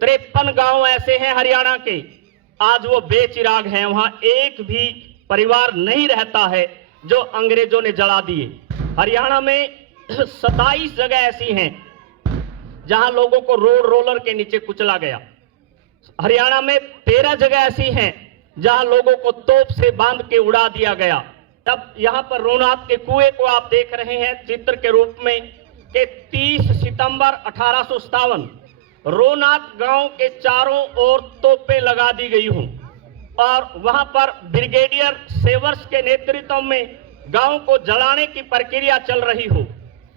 53 गांव ऐसे हैं हरियाणा के, आज वो बेचिराग हैं। वहां एक भी परिवार नहीं रहता है जो अंग्रेजों ने जला दिए। हरियाणा में 27 जगह ऐसी हैं जहां लोगों को रोड रोलर के नीचे कुचला गया। हरियाणा में 13 जगह ऐसी हैं जहां लोगों को तोप से बांध के उड़ा दिया गया। तब यहां पर रोनाथ के कुएं को आप देख रहे हैं चित्र के रूप में कि 30 सितंबर 1857 रोनाथ गांव के चारों ओर तोपें लगा दी गई हूं और वहां पर ब्रिगेडियर सेवर्स के नेतृत्व में गांव को जलाने की प्रक्रिया चल रही हो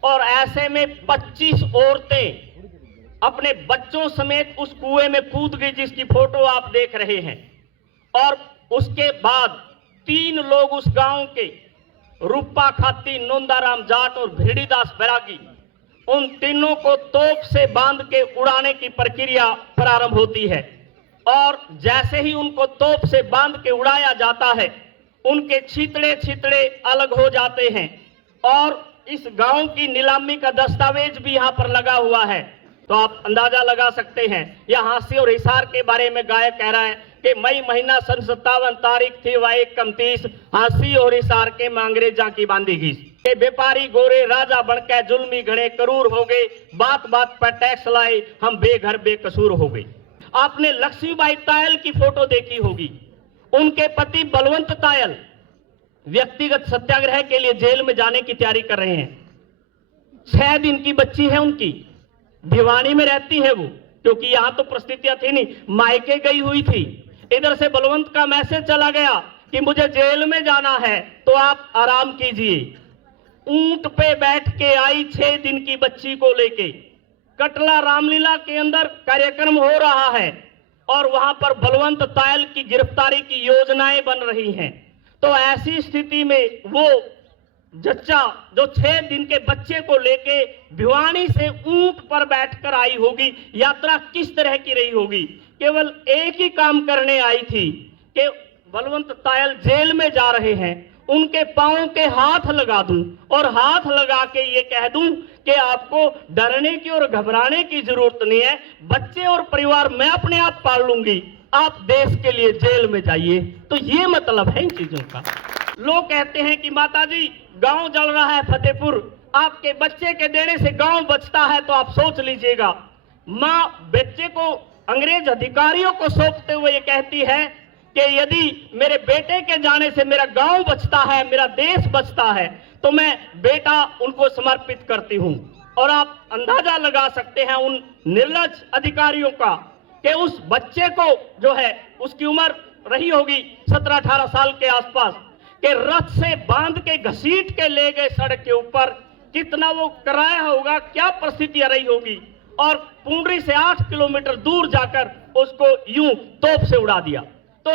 और ऐसे में 25 औरतें अपने बच्चों समेत उस कुएं में कूद गई जिसकी फोटो आप देख रहे हैं। और उसके बाद 3 लोग उस गांव के रूपा खाती, नोंदाराम जाट और भिड़ीदास बैरागी, उन तीनों को तोप से बांध के उड़ाने की प्रक्रिया प्रारंभ होती है और जैसे ही उनको तोप से बांध के उड़ाया जाता है उनके छितड़े छितड़े अलग हो जाते हैं और इस गांव की नीलामी का दस्तावेज भी यहां पर लगा हुआ है। तो आप अंदाजा लगा सकते हैं। यह हांसी और हिसार के बारे में गायक कह रहा है कि मई महीना सन 57 तारीख थी वह 1 हांसी और हिसार के अंग्रेजा की बांधी घीस के व्यापारी गोरे राजा बनके जुल्मी घड़े करूर हो गए, बात बात पर टैक्स लाए हम बेघर बेकसूर हो गए। आपने लक्ष्मीबाई तायल की फोटो देखी होगी। उनके पति बलवंत तायल व्यक्तिगत सत्याग्रह के लिए जेल में जाने की तैयारी कर रहे हैं। 6 दिन की बच्ची है उनकी, भिवानी में रहती है वो, क्योंकि यहां तो परिस्थितियां थी नहीं, मायके गई हुई थी। इधर से बलवंत का मैसेज चला गया कि मुझे जेल में जाना है तो आप आराम कीजिए। ऊंट पे बैठ के आई 6 दिन की बच्ची को लेके। कटला रामलीला के अंदर कार्यक्रम हो रहा है और वहां पर बलवंत तायल की गिरफ्तारी की योजनाएं बन रही हैं। तो ऐसी स्थिति में वो जच्चा जो 6 दिन के बच्चे को लेके भिवानी से ऊंट पर बैठकर आई होगी, यात्रा किस तरह की रही होगी। केवल एक ही काम करने आई थी कि बलवंत तायल जेल में जा रहे हैं, उनके पांव के हाथ लगा दूं और हाथ लगा के ये कह दूं कि आपको डरने की और घबराने की जरूरत नहीं है, बच्चे और परिवार मैं अपने आप पाल लूंगी, आप देश के लिए जेल में जाइए। तो ये मतलब है इन चीजों का। लोग कहते हैं कि माताजी गांव जल रहा है फतेहपुर, आपके बच्चे के देने से गांव बचता है, तो आप सोच लीजिएगा। मां बच्चे को अंग्रेज अधिकारियों को सौंपते हुए ये कहती है कि यदि मेरे बेटे के जाने से मेरा गांव बचता है, मेरा देश बचता है, तो मैं बेटा उनको समर्पित करती हूं। और आप अंदाजा लगा सकते हैं उन निर्लज अधिकारियों का कि उस बच्चे को जो है उसकी उम्र रही होगी 17-18 साल के आसपास, कि रथ से बांध के घसीट के ले गए सड़क के ऊपर। कितना वो कराया होगा, क्या परिस्थितियां रही होगी। और पुंडरी से 8 किलोमीटर दूर जाकर उसको यूं तोप से उड़ा दिया। तो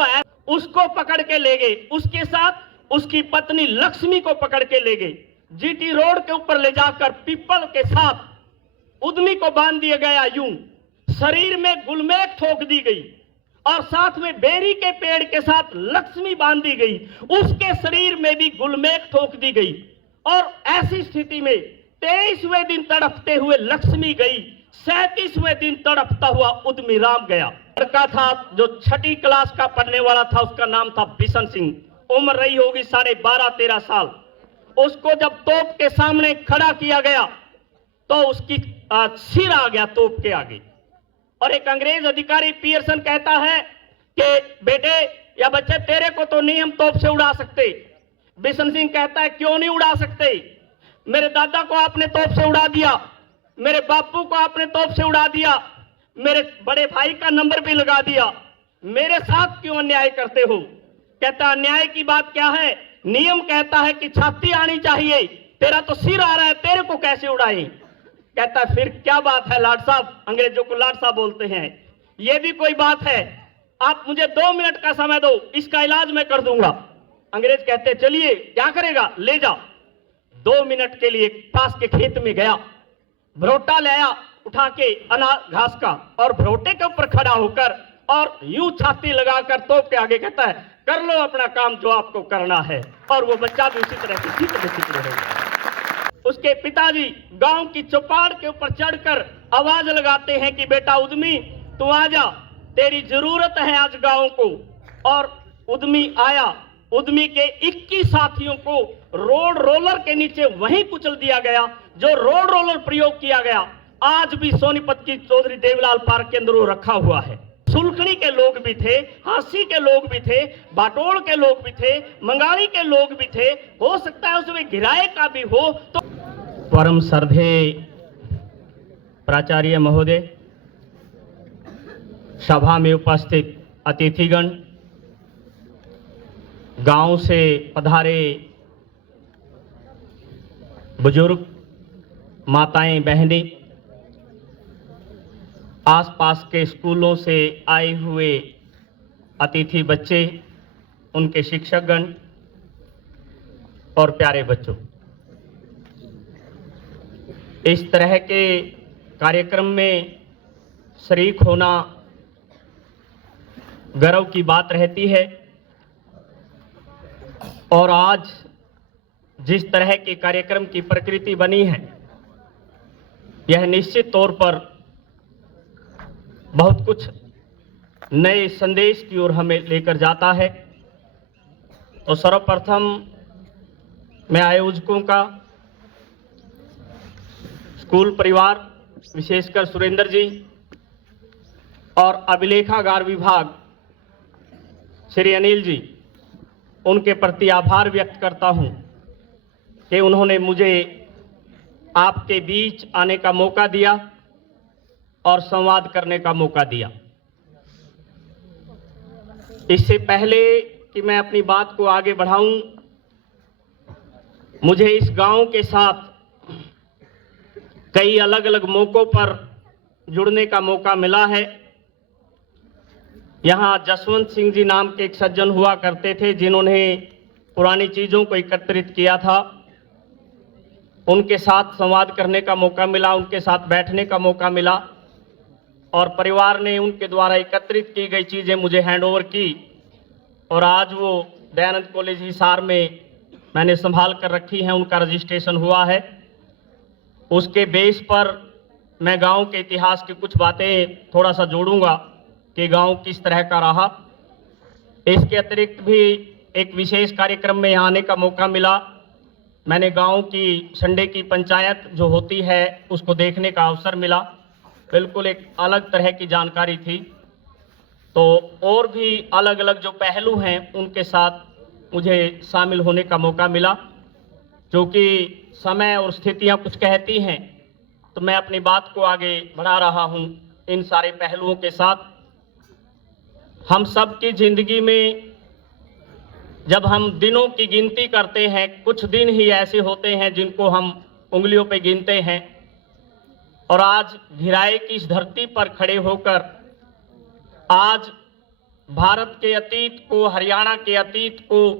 उसको पकड़ के ले गए, उसके साथ उसकी पत्नी लक्ष्मी को पकड़ के ले गए। जीटी रोड के ऊपर ले जाकर पीपल के साथ उद्यमी को बांध दिया गया यूं, शरीर में गुलमेख ठोक दी गई और साथ में बेरी के पेड़ के साथ लक्ष्मी बांधी गई, उसके शरीर में भी गुलमेख ठोक दी गई। और ऐसी स्थिति में 23वें दिन तड़पते हुए लक्ष्मी गई, 37वें दिन तड़पता हुआ उद्यमी राम गया। लड़का था जो 6ठी क्लास का पढ़ने वाला था, उसका नाम था बिशन सिंह, उम्र रही होगी 12.5-13 साल। उसको जब तोप के सामने खड़ा किया गया तो उसकी सिर आ गया तोप के आगे। और एक अंग्रेज अधिकारी पियर्सन कहता है कि बेटे या बच्चे तेरे को तो नहीं हम तोप से उड़ा सकते। बिशन सिंह कहता है क्यों नहीं उड़ा सकते, मेरे दादा को आपने तोप से उड़ा दिया, मेरे बापू को आपने तोप से उड़ा दिया, मेरे बड़े भाई का नंबर भी लगा दिया, मेरे साथ क्यों अन्याय करते हो। कहता अन्याय की बात क्या है, नियम कहता है कि छाती आनी चाहिए, तेरा तो सिर आ रहा है, तेरे को कैसे उड़ाए। कहता है फिर क्या बात है लाड साहब, अंग्रेजों को लाड साहब बोलते हैं, ये भी कोई बात है, आप मुझे 2 मिनट का समय दो, इसका इलाज मैं कर दूंगा। अंग्रेज कहते चलिए क्या करेगा, ले जा। 2 मिनट के लिए पास के खेत में गया, भरोटा लाया उठा के घास का और भरोटे के ऊपर खड़ा होकर और यूं छाती लगाकर तोप के आगे कहता है कर लो अपना काम जो आपको करना है। और वो बच्चा भी उसी तरह की चित्र हो गया। उसके पिताजी गांव की चौपाड़ के ऊपर चढ़कर आवाज लगाते हैं कि बेटा उद्यमी तू आजा, तेरी जरूरत है आज गांव को। और उद्यमी आया, उद्यमी के 21 साथियों को रोड रोलर के नीचे वहीं कुचल दिया गया। जो रोड रोलर प्रयोग किया गया आज भी सोनीपत की चौधरी देवीलाल पार्क के अंदर वो रखा हुआ है। सुलकड़ी के लोग भी थे, हांसी के लोग भी थे, बाटोड़ के लोग भी थे, मंगाड़ी के लोग भी थे, हो सकता है उसमें घिराए का भी हो। तो परम श्रद्धे प्राचार्य महोदय, सभा में उपस्थित अतिथिगण, गांव से पधारे बुजुर्ग, माताएं, बहनें, आसपास के स्कूलों से आए हुए अतिथि बच्चे, उनके शिक्षकगण और प्यारे बच्चों, इस तरह के कार्यक्रम में शरीक होना गर्व की बात रहती है। और आज जिस तरह के कार्यक्रम की प्रकृति बनी है, यह निश्चित तौर पर बहुत कुछ नए संदेश की ओर हमें लेकर जाता है। तो सर्वप्रथम मैं आयोजकों का, स्कूल परिवार, विशेषकर सुरेंद्र जी और अभिलेखागार विभाग श्री अनिल जी, उनके प्रति आभार व्यक्त करता हूं कि उन्होंने मुझे आपके बीच आने का मौका दिया और संवाद करने का मौका दिया। इससे पहले कि मैं अपनी बात को आगे बढ़ाऊं, मुझे इस गांव के साथ कई अलग अलग मौकों पर जुड़ने का मौका मिला है। यहाँ जसवंत सिंह जी नाम के एक सज्जन हुआ करते थे, जिन्होंने पुरानी चीज़ों को एकत्रित किया था। उनके साथ संवाद करने का मौका मिला, उनके साथ बैठने का मौका मिला और परिवार ने उनके द्वारा एकत्रित की गई चीज़ें मुझे हैंडओवर की और आज वो दयानंद कॉलेज हिसार में मैंने संभाल कर रखी हैं, उनका रजिस्ट्रेशन हुआ है। उसके बेस पर मैं गांव के इतिहास की कुछ बातें थोड़ा सा जोड़ूंगा कि गांव किस तरह का रहा। इसके अतिरिक्त भी एक विशेष कार्यक्रम में यहाँ आने का मौका मिला। मैंने गांव की संडे की पंचायत जो होती है उसको देखने का अवसर मिला। बिल्कुल एक अलग तरह की जानकारी थी। तो और भी अलग अलग जो पहलू हैं उनके साथ मुझे शामिल होने का मौका मिला। क्योंकि समय और स्थितियां कुछ कहती हैं तो मैं अपनी बात को आगे बढ़ा रहा हूं इन सारे पहलुओं के साथ। हम सब की जिंदगी में जब हम दिनों की गिनती करते हैं, कुछ दिन ही ऐसे होते हैं जिनको हम उंगलियों पे गिनते हैं। और आज घिराए की इस धरती पर खड़े होकर आज भारत के अतीत को, हरियाणा के अतीत को,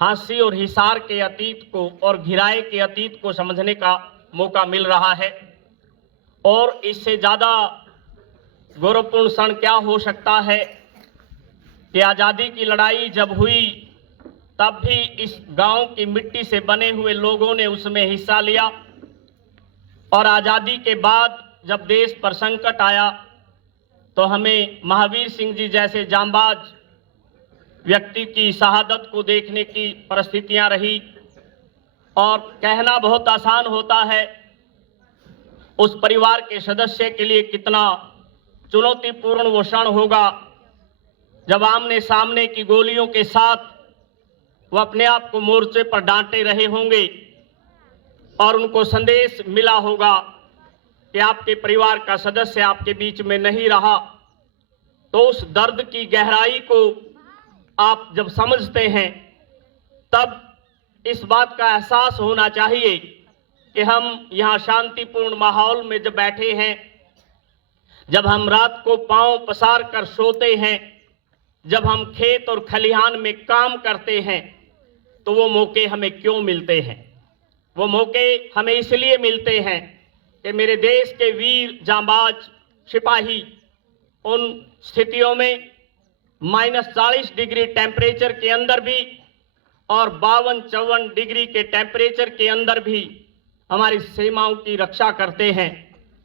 हांसी और हिसार के अतीत को और घिराए के अतीत को समझने का मौका मिल रहा है। और इससे ज़्यादा गौरवपूर्ण क्षण क्या हो सकता है कि आज़ादी की लड़ाई जब हुई तब भी इस गांव की मिट्टी से बने हुए लोगों ने उसमें हिस्सा लिया। और आज़ादी के बाद जब देश पर संकट आया तो हमें महावीर सिंह जी जैसे जांबाज व्यक्ति की शहादत को देखने की परिस्थितियां रही। और कहना बहुत आसान होता है, उस परिवार के सदस्य के लिए कितना चुनौतीपूर्ण वो क्षण होगा जब आमने सामने की गोलियों के साथ वो अपने आप को मोर्चे पर डांटे रहे होंगे और उनको संदेश मिला होगा कि आपके परिवार का सदस्य आपके बीच में नहीं रहा। तो उस दर्द की गहराई को आप जब समझते हैं तब इस बात का एहसास होना चाहिए कि हम यहाँ शांतिपूर्ण माहौल में जब बैठे हैं, जब हम रात को पांव पसार कर सोते हैं, जब हम खेत और खलिहान में काम करते हैं, तो वो मौके हमें क्यों मिलते हैं? वो मौके हमें इसलिए मिलते हैं कि मेरे देश के वीर जांबाज सिपाही उन स्थितियों में -40 डिग्री टेम्परेचर के अंदर भी और 52-54 डिग्री के टेम्परेचर के अंदर भी हमारी सीमाओं की रक्षा करते हैं।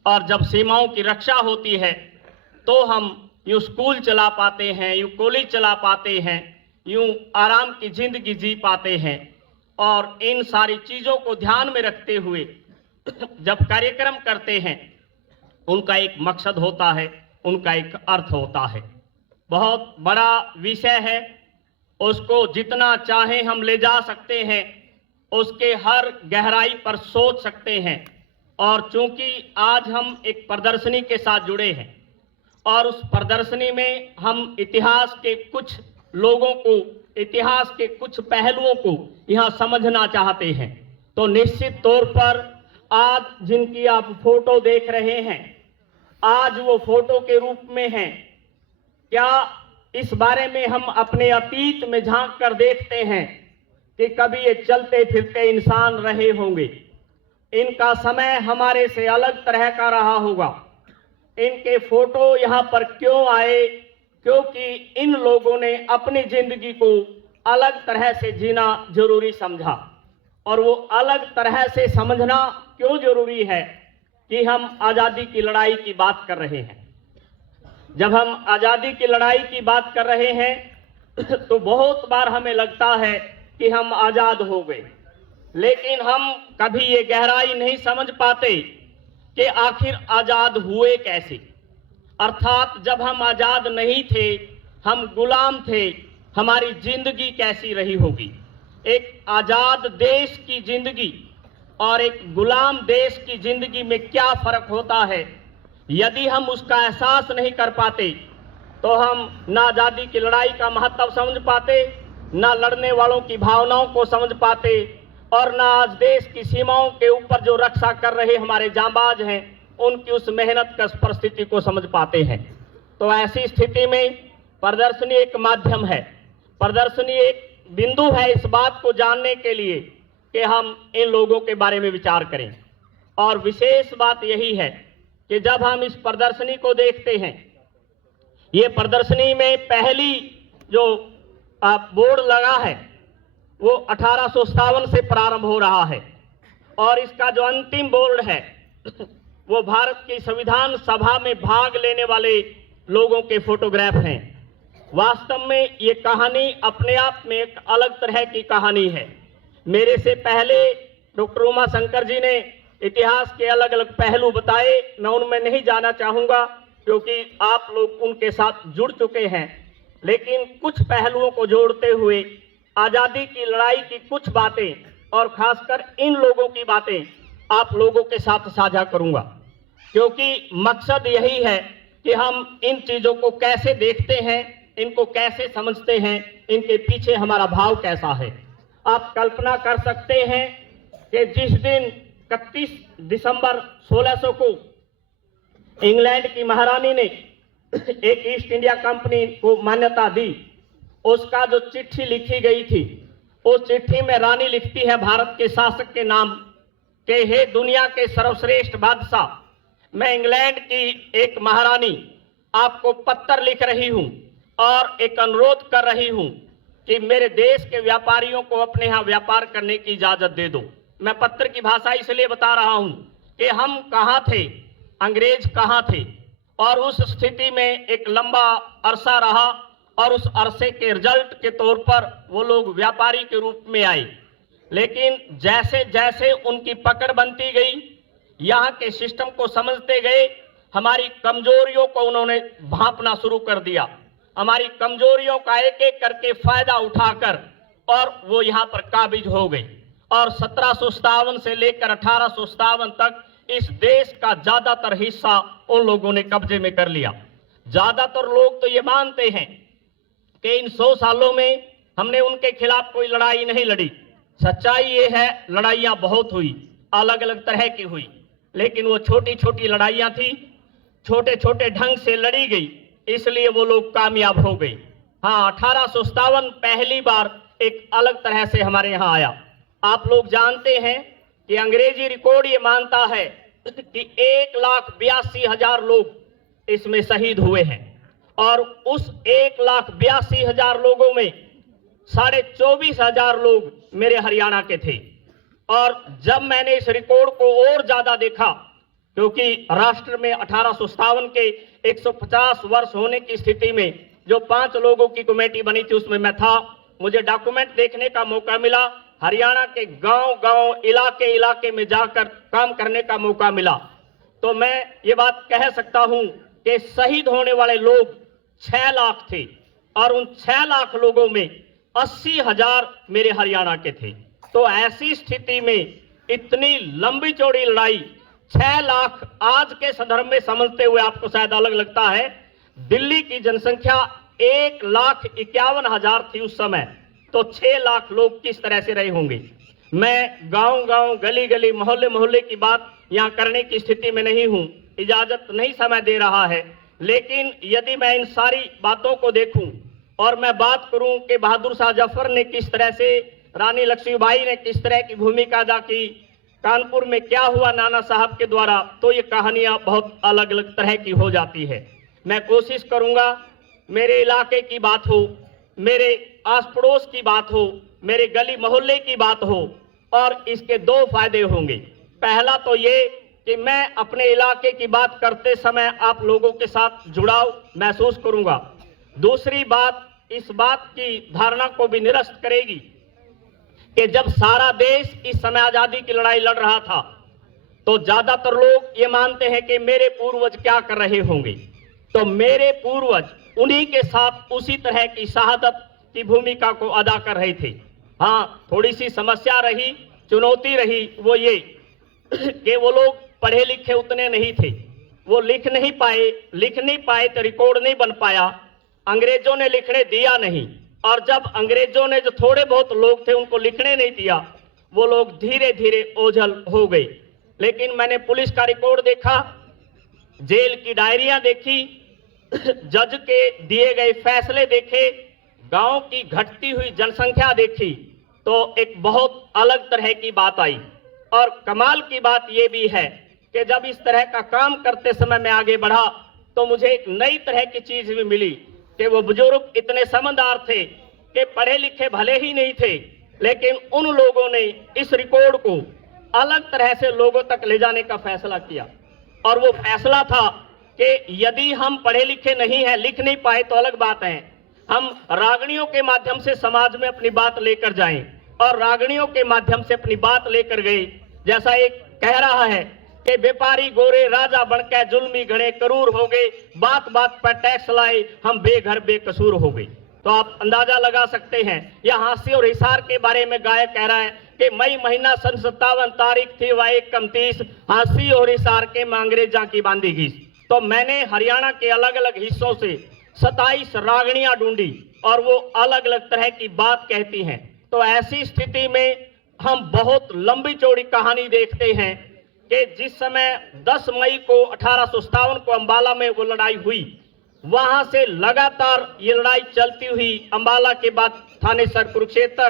और जब सीमाओं की रक्षा होती है तो हम यूं स्कूल चला पाते हैं, यूं कॉलेज चला पाते हैं, यूं आराम की जिंदगी जी पाते हैं। और इन सारी चीज़ों को ध्यान में रखते हुए जब कार्यक्रम करते हैं, उनका एक मकसद होता है, उनका एक अर्थ होता है। बहुत बड़ा विषय है, उसको जितना चाहें हम ले जा सकते हैं, उसके हर गहराई पर सोच सकते हैं। और चूंकि आज हम एक प्रदर्शनी के साथ जुड़े हैं और उस प्रदर्शनी में हम इतिहास के कुछ लोगों को, इतिहास के कुछ पहलुओं को यहाँ समझना चाहते हैं, तो निश्चित तौर पर आज जिनकी आप फोटो देख रहे हैं, आज वो फोटो के रूप में हैं। क्या इस बारे में हम अपने अतीत में झांक कर देखते हैं कि कभी ये चलते फिरते इंसान रहे होंगे? इनका समय हमारे से अलग तरह का रहा होगा। इनके फोटो यहाँ पर क्यों आए? क्योंकि इन लोगों ने अपनी जिंदगी को अलग तरह से जीना जरूरी समझा। और वो अलग तरह से समझना क्यों जरूरी है कि हम आज़ादी की लड़ाई की बात कर रहे हैं। जब हम आज़ादी की लड़ाई की बात कर रहे हैं तो बहुत बार हमें लगता है कि हम आज़ाद हो गए, लेकिन हम कभी ये गहराई नहीं समझ पाते कि आखिर आज़ाद हुए कैसे। अर्थात जब हम आज़ाद नहीं थे, हम गुलाम थे, हमारी जिंदगी कैसी रही होगी। एक आज़ाद देश की जिंदगी और एक गुलाम देश की जिंदगी में क्या फ़र्क होता है, यदि हम उसका एहसास नहीं कर पाते तो हम ना आज़ादी की लड़ाई का महत्व समझ पाते, ना लड़ने वालों की भावनाओं को समझ पाते, और ना आज देश की सीमाओं के ऊपर जो रक्षा कर रहे हमारे जांबाज हैं, उनकी उस मेहनत का परिस्थिति को समझ पाते हैं। तो ऐसी स्थिति में प्रदर्शनी एक माध्यम है, प्रदर्शनी एक बिंदु है इस बात को जानने के लिए कि हम इन लोगों के बारे में विचार करें। और विशेष बात यही है कि जब हम इस प्रदर्शनी को देखते हैं, ये प्रदर्शनी में पहली जो बोर्ड लगा है वो 1857 से प्रारंभ हो रहा है, और इसका जो अंतिम बोर्ड है वो भारत की संविधान सभा में भाग लेने वाले लोगों के फोटोग्राफ हैं। वास्तव में ये कहानी अपने आप में एक अलग तरह की कहानी है। मेरे से पहले डॉक्टर उमा शंकर जी ने इतिहास के अलग अलग पहलू बताए, मैं उनमें नहीं जाना चाहूँगा क्योंकि आप लोग उनके साथ जुड़ चुके हैं, लेकिन कुछ पहलुओं को जोड़ते हुए आज़ादी की लड़ाई की कुछ बातें और खासकर इन लोगों की बातें आप लोगों के साथ साझा करूँगा, क्योंकि मकसद यही है कि हम इन चीज़ों को कैसे देखते हैं, इनको कैसे समझते हैं, इनके पीछे हमारा भाव कैसा है। आप कल्पना कर सकते हैं कि जिस दिन 31 दिसंबर 1600 को इंग्लैंड की महारानी ने एक ईस्ट इंडिया कंपनी को मान्यता दी, उसका जो चिट्ठी लिखी गई थी, उस चिट्ठी में रानी लिखती है भारत के शासक के नाम कि हे दुनिया के सर्वश्रेष्ठ बादशाह, मैं इंग्लैंड की एक महारानी आपको पत्र लिख रही हूं और एक अनुरोध कर रही हूं कि मेरे देश के व्यापारियों को अपने यहाँ व्यापार करने की इजाजत दे दो। मैं पत्र की भाषा इसलिए बता रहा हूं कि हम कहाँ थे, अंग्रेज कहाँ थे, और उस स्थिति में एक लंबा अरसा रहा, और उस अरसे के रिजल्ट के तौर पर वो लोग व्यापारी के रूप में आए। लेकिन जैसे जैसे उनकी पकड़ बनती गई, यहाँ के सिस्टम को समझते गए, हमारी कमजोरियों को उन्होंने भांपना शुरू कर दिया। हमारी कमजोरियों का एक एक करके फायदा उठाकर और वो यहाँ पर काबिज हो गई, और 1757 से लेकर 1857 तक इस देश का ज्यादातर हिस्सा उन लोगों ने कब्जे में कर लिया। ज्यादातर लोग तो ये मानते हैं कि इन 100 सालों में हमने उनके खिलाफ कोई लड़ाई नहीं लड़ी। सच्चाई ये है, लड़ाइयाँ बहुत हुई, अलग अलग तरह की हुई, लेकिन वो छोटी छोटी लड़ाइयाँ थी, छोटे छोटे ढंग से लड़ी गई, इसलिए वो लोग कामयाब हो गए। हाँ, 1857 पहली बार एक अलग तरह से हमारे यहाँ आया। आप लोग जानते हैं कि अंग्रेजी रिकॉर्ड ये मानता है कि 1,82,000 लोग इसमें शहीद हुए हैं, और उस 1,82,000 लोगों में 24,500 लोग मेरे हरियाणा के थे। और जब मैंने इस रिकॉर्ड को और ज्यादा देखा, क्योंकि राष्ट्र में 1857 के 150 वर्ष होने की स्थिति में जो 5 लोगों की कमेटी बनी थी उसमें मैं था। मुझे डॉक्यूमेंट देखने का मौका मिला, हरियाणा के गांव-गांव, इलाके-इलाके में जाकर काम करने का मौका मिला। तो मैं ये बात कह सकता हूं कि शहीद होने वाले लोग 6 लाख थे और उन 6 लाख लोगों में 80,000 मेरे हरियाणा के थे। तो ऐसी स्थिति में इतनी लंबी चौड़ी लड़ाई, 6 लाख आज के संदर्भ में समझते हुए आपको शायद अलग लगता है। दिल्ली की जनसंख्या 1,51,000 थी उस समय, तो 6 लाख लोग किस तरह से रहे होंगे। मैं गांव-गांव, गली-गली, मोहल्ले-मोहल्ले की बात यहां करने की स्थिति में नहीं हूं, इजाजत नहीं समय दे रहा है। लेकिन यदि मैं इन सारी बातों को देखूं और मैं बात करूं कि बहादुर शाह जफर ने किस तरह से, रानी लक्ष्मीबाई ने किस तरह की भूमिका अदा की, कानपुर में क्या हुआ नाना साहब के द्वारा, तो ये कहानियां बहुत अलग अलग तरह की हो जाती है। मैं कोशिश करूंगा मेरे इलाके की बात हो, मेरे आस पड़ोस की बात हो, मेरे गली मोहल्ले की बात हो, और इसके 2 फायदे होंगे। पहला तो ये कि मैं अपने इलाके की बात करते समय आप लोगों के साथ जुड़ाव महसूस करूंगा। दूसरी बात इस बात की धारणा को भी निरस्त करेगी कि जब सारा देश इस समय आजादी की लड़ाई लड़ रहा था तो ज्यादातर लोग ये मानते हैं कि मेरे पूर्वज क्या कर रहे होंगे। तो मेरे पूर्वज उन्हीं के साथ उसी तरह की शहादत की भूमिका को अदा कर रहे थे। हाँ, थोड़ी सी समस्या रही, चुनौती रही, वो ये कि वो लोग पढ़े लिखे उतने नहीं थे, वो लिख नहीं पाए तो रिकॉर्ड नहीं बन पाया, अंग्रेजों ने लिखने दिया नहीं, और जब अंग्रेजों ने जो थोड़े बहुत लोग थे उनको लिखने नहीं दिया, वो लोग धीरे धीरे ओझल हो गए। लेकिन मैंने पुलिस का रिकॉर्ड देखा, जेल की डायरियां देखी, जज के दिए गए फैसले देखे, गांव की घटती हुई जनसंख्या देखी, तो एक बहुत अलग तरह की बात आई। और कमाल की बात यह भी है कि जब इस तरह का काम करते समय मैं आगे बढ़ा तो मुझे एक नई तरह की चीज भी मिली कि वो बुजुर्ग इतने समझदार थे कि पढ़े लिखे भले ही नहीं थे, लेकिन उन लोगों ने इस रिकॉर्ड को अलग तरह से लोगों तक ले जाने का फैसला किया। और वो फैसला था कि यदि हम पढ़े लिखे नहीं हैं, लिख नहीं पाए तो अलग बात है, हम रागणियों के माध्यम से समाज में अपनी बात लेकर जाएं। और रागणियों के माध्यम से अपनी बात लेकर गए। जैसा एक कह रहा है कि व्यापारी गोरे राजा बनके जुल्मी घड़े करूर हो गए, बात बात पर टैक्स लाए हम बेघर बेकसूर हो गए। तो आप अंदाजा लगा सकते हैं। यह हांसी और हिसार के बारे में गायक कह रहा है कि मई महीना सन 57 तारीख थी वह 1 हांसी और हिसार के अंग्रेजा की बांधी घीस। तो मैंने हरियाणा के अलग अलग हिस्सों से 27 रागणियां ढूंढी और वो अलग अलग तरह की बात कहती हैं। तो ऐसी स्थिति में हम बहुत लंबी चौड़ी कहानी देखते हैं कि जिस समय 10 मई को 1857 को अंबाला में वो लड़ाई हुई, वहां से लगातार ये लड़ाई चलती हुई अंबाला के बाद थानेसर, कुरुक्षेत्र,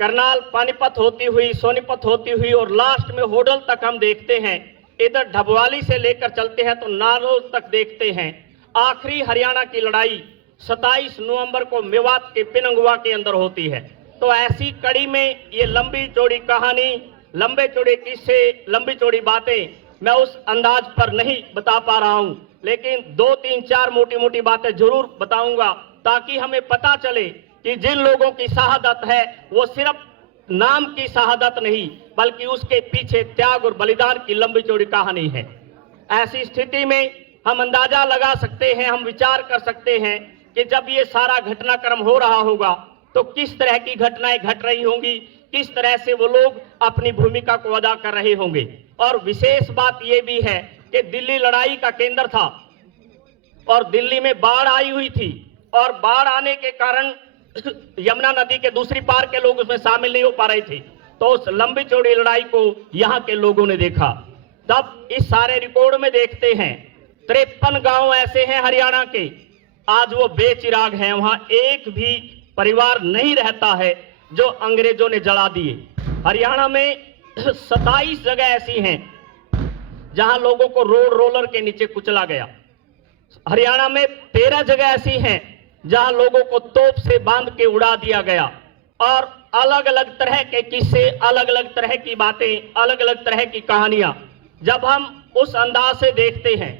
करनाल, पानीपत होती हुई, सोनीपत होती हुई और लास्ट में होडल तक हम देखते हैं। इधर ढबवाली से लेकर चलते हैं तो नारोल तक देखते हैं। आखिरी हरियाणा की लड़ाई 27 नवंबर को मेवात के पिनंगुआ के अंदर होती है। तो ऐसी कड़ी में ये लंबी चौड़ी कहानी, लंबे चौड़े किस्से, लंबी चौड़ी बातें मैं उस अंदाज पर नहीं बता पा रहा हूं, लेकिन 2, 3, 4 मोटी मोटी बातें जरूर बताऊंगा ताकि हमें पता चले कि जिन लोगों की शहादत है वो सिर्फ नाम की शहादत नहीं बल्कि उसके पीछे त्याग और बलिदान की लंबी चौड़ी कहानी है। ऐसी स्थिति में हम अंदाजा लगा सकते हैं, हम विचार कर सकते हैं कि जब ये सारा घटनाक्रम हो रहा होगा तो किस तरह की घटनाएं घट रही होंगी, किस तरह से वो लोग अपनी भूमिका को अदा कर रहे होंगे। और विशेष बात यह भी है कि दिल्ली लड़ाई का केंद्र था और दिल्ली में बाढ़ आई हुई थी और बाढ़ आने के कारण यमुना नदी के दूसरी पार के लोग उसमें शामिल नहीं हो पा रहे थे। तो उस लंबी चौड़ी लड़ाई को यहाँ के लोगों ने देखा। तब इस सारे रिकॉर्ड में देखते हैं 53 गांव ऐसे हैं हरियाणा के, आज वो बेचिराग हैं, वहां एक भी परिवार नहीं रहता है जो अंग्रेजों ने जला दिए। हरियाणा में 27 जगह ऐसी हैं जहां लोगों को रोड रोलर के नीचे कुचला गया। हरियाणा में 13 जगह ऐसी हैं जहां लोगों को तोप से बांध के उड़ा दिया गया। और अलग अलग तरह के किस्से, अलग अलग तरह की बातें, अलग अलग तरह की कहानियां जब हम उस अंदाज से देखते हैं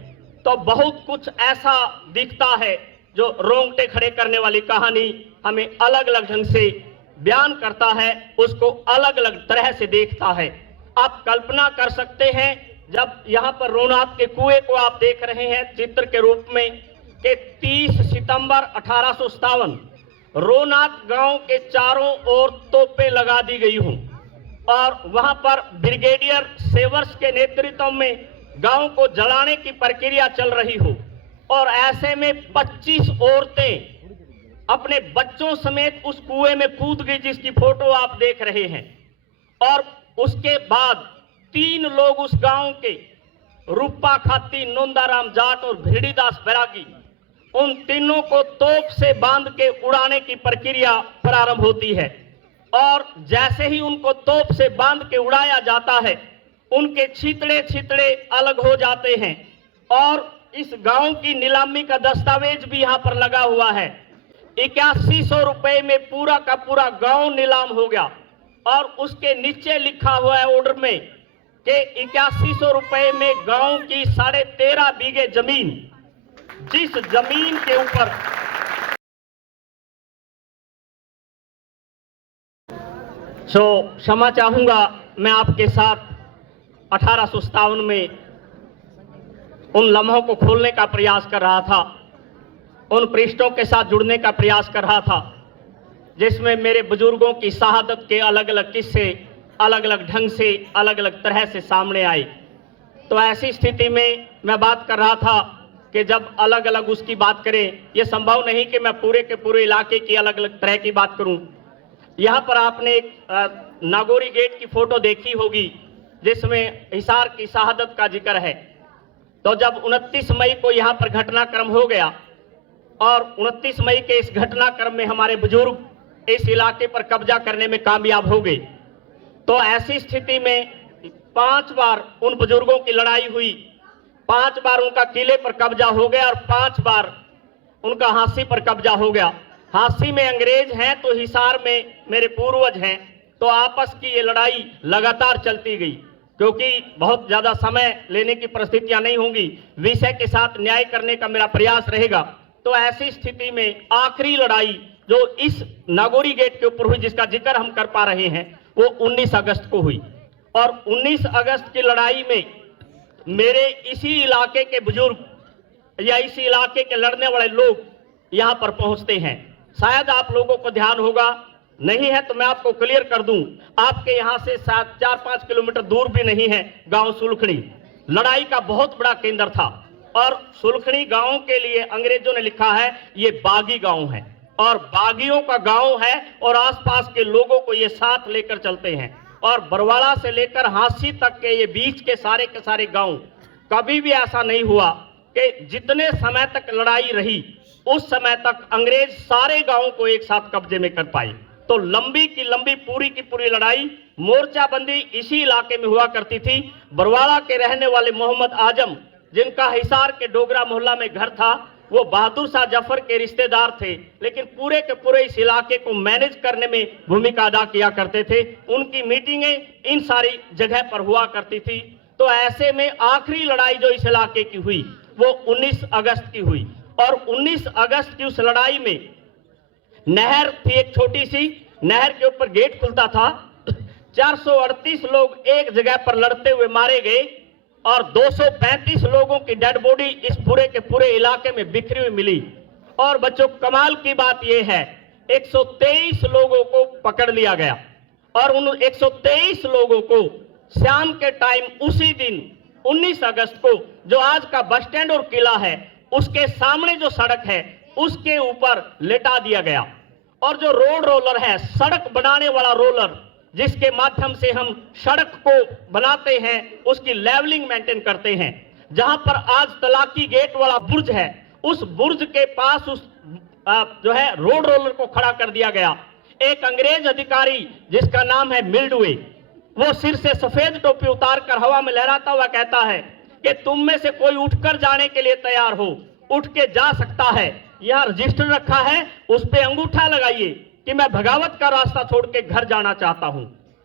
तो बहुत कुछ ऐसा दिखता है जो रोंगटे खड़े करने वाली कहानी हमें अलग अलग ढंग से बयान करता है, उसको अलग अलग तरह से देखता है। आप कल्पना कर सकते हैं, जब यहाँ पर रोनाथ के कुएं को आप देख रहे हैं चित्र के रूप में, कि 30 सितंबर 1857 रोनाथ गांव के चारों ओर तोपें लगा दी गई हूं और वहां पर ब्रिगेडियर सेवर्स के नेतृत्व में गांव को जलाने की प्रक्रिया चल रही हो और ऐसे में 25 औरतें अपने बच्चों समेत उस कुएं में कूद गई, जिसकी फोटो आप देख रहे हैं। और उसके बाद 3 लोग उस गांव के, रूपा खाती, नोंदाराम जाट और भिड़ीदास बैरागी, उन तीनों को तोप से बांध के उड़ाने की प्रक्रिया प्रारंभ होती है। और जैसे ही उनको तोप से बांध के उड़ाया जाता है, उनके छितड़े छितड़े अलग हो जाते हैं। और इस गांव की नीलामी का दस्तावेज भी यहां पर लगा हुआ है। 8100 रुपए में पूरा का पूरा गांव नीलाम हो गया और उसके नीचे लिखा हुआ है ऑर्डर में कि 8100 रुपए में गांव की 13.5 बीघे जमीन, जिस जमीन के ऊपर क्षमा चाहूंगा, मैं आपके साथ 1857 में उन लम्हों को खोलने का प्रयास कर रहा था, उन पृष्ठों के साथ जुड़ने का प्रयास कर रहा था, जिसमें मेरे बुजुर्गों की शहादत के अलग अलग किस्से अलग अलग ढंग से, अलग अलग तरह से सामने आए। तो ऐसी स्थिति में मैं बात कर रहा था कि जब अलग अलग उसकी बात करें, यह संभव नहीं कि मैं पूरे के पूरे इलाके की अलग अलग तरह की बात करूं। यहाँ पर आपने एक नागौरी गेट की फोटो देखी होगी, जिसमें हिसार की शहादत का जिक्र है। तो जब 29 मई को यहाँ पर घटनाक्रम हो गया और 29 मई के इस घटनाक्रम में हमारे बुजुर्ग इस इलाके पर कब्जा करने में कामयाब हो गए, तो ऐसी स्थिति में 5 बार उन बुजुर्गों की लड़ाई हुई, 5 बार उनका किले पर कब्जा हो गया और 5 बार उनका हांसी पर कब्जा हो गया। हांसी में अंग्रेज हैं तो हिसार में मेरे पूर्वज हैं, तो आपस की ये लड़ाई लगातार चलती गई, क्योंकि बहुत ज्यादा समय लेने की परिस्थितियां नहीं होंगी, विषय के साथ न्याय करने का मेरा प्रयास रहेगा। तो ऐसी स्थिति में आखिरी लड़ाई जो इस नागौरी गेट के ऊपर हुई, जिसका जिक्र हम कर पा रहे हैं, वो 19 अगस्त को हुई। और 19 अगस्त की लड़ाई में मेरे इसी इलाके के बुजुर्ग या इसी इलाके के लड़ने वाले लोग यहाँ पर पहुंचते हैं। शायद आप लोगों को ध्यान होगा, नहीं है तो मैं आपको क्लियर कर दूं, आपके यहाँ से 4-5 किलोमीटर दूर भी नहीं है गांव सुलखड़ी, लड़ाई का बहुत बड़ा केंद्र था। और सुलखड़ी गांव के लिए अंग्रेजों ने लिखा है ये बागी गांव है और बागियों का गांव है, और आसपास के लोगों को ये साथ लेकर चलते हैं। और बरवाड़ा से लेकर हांसी तक के ये बीच के सारे गांव, कभी भी ऐसा नहीं हुआ कि जितने समय तक लड़ाई रही उस समय तक अंग्रेज सारे गांवों को एक साथ कब्जे में कर पाए। तो लंबी की लंबी पूरी की पूरी लड़ाई, मोर्चाबंदी इसी इलाके में हुआ करती थी। बरवाड़ा के रहने वाले मोहम्मद आजम, जिनका हिसार के डोगरा मोहल्ला में घर था, वो बहादुर शाह जफर के रिश्तेदार थे, लेकिन पूरे के पूरे इस इलाके को मैनेज करने में भूमिका अदा किया करते थे। उनकी मीटिंगें इन सारी जगह पर हुआ करती थी। तो ऐसे में आखिरी लड़ाई जो इस इलाके की हुई वो 19 अगस्त की हुई। और 19 अगस्त की उस लड़ाई में नहर थी, एक छोटी सी नहर के ऊपर गेट खुलता था। 438 लोग एक जगह पर लड़ते हुए मारे गए और 235 लोगों की डेड बॉडी इस पूरे के पूरे इलाके में बिखरी हुई मिली। और बच्चों, कमाल की बात यह है, 123 लोगों को पकड़ लिया गया और उन 123 लोगों को शाम के टाइम उसी दिन 19 अगस्त को, जो आज का बस स्टैंड और किला है उसके सामने जो सड़क है उसके ऊपर लेटा दिया गया। और जो रोड रोलर है, सड़क बनाने वाला रोलर, जिसके माध्यम से हम सड़क को बनाते हैं, उसकी लेवलिंग मेंटेन करते हैं, जहां पर आज तलाकी गेट वाला बुर्ज है, उस बुर्ज के पास उस जो है रोड रोलर को खड़ा कर दिया गया। एक अंग्रेज अधिकारी जिसका नाम है मिल्डवे, वो सिर से सफेद टोपी उतार कर हवा में लहराता हुआ कहता है कि तुम में से कोई उठकर जाने के लिए तैयार हो, उठ के जा सकता है। यह रजिस्टर रखा है, उस पे अंगूठा लगाइए कि मैं भगावत का रास्ता छोड़ के घर जाना चाहता हूं।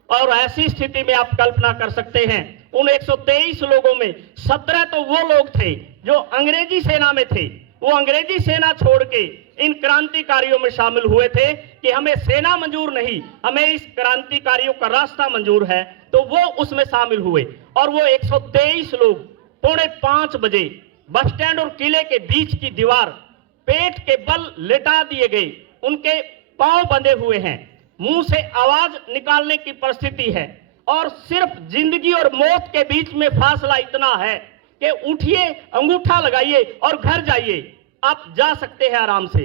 और ऐसी स्थिति में आप कल्पना कर सकते हैं, उन 123 लोगों में 17 तो वो लोग थे जो अंग्रेजी सेना में थे। वो अंग्रेजी सेना छोड़ के इन क्रांतिकारियों में शामिल हुए थे कि हमें सेना मंजूर नहीं, हमें इस क्रांतिकारियों का रास्ता मंजूर है, तो वो उसमें शामिल हुए। और वो 123 लोग 4:45 बजे बस स्टैंड और किले के बीच की दीवार पेट के बल लिटा दिए गए। उनके पांव बंधे हुए हैं, मुंह से आवाज निकालने की परिस्थिति है, और सिर्फ जिंदगी और मौत के बीच में फासला इतना है कि उठिए, अंगूठा लगाइए और घर जाइए। आप जा सकते हैं आराम से,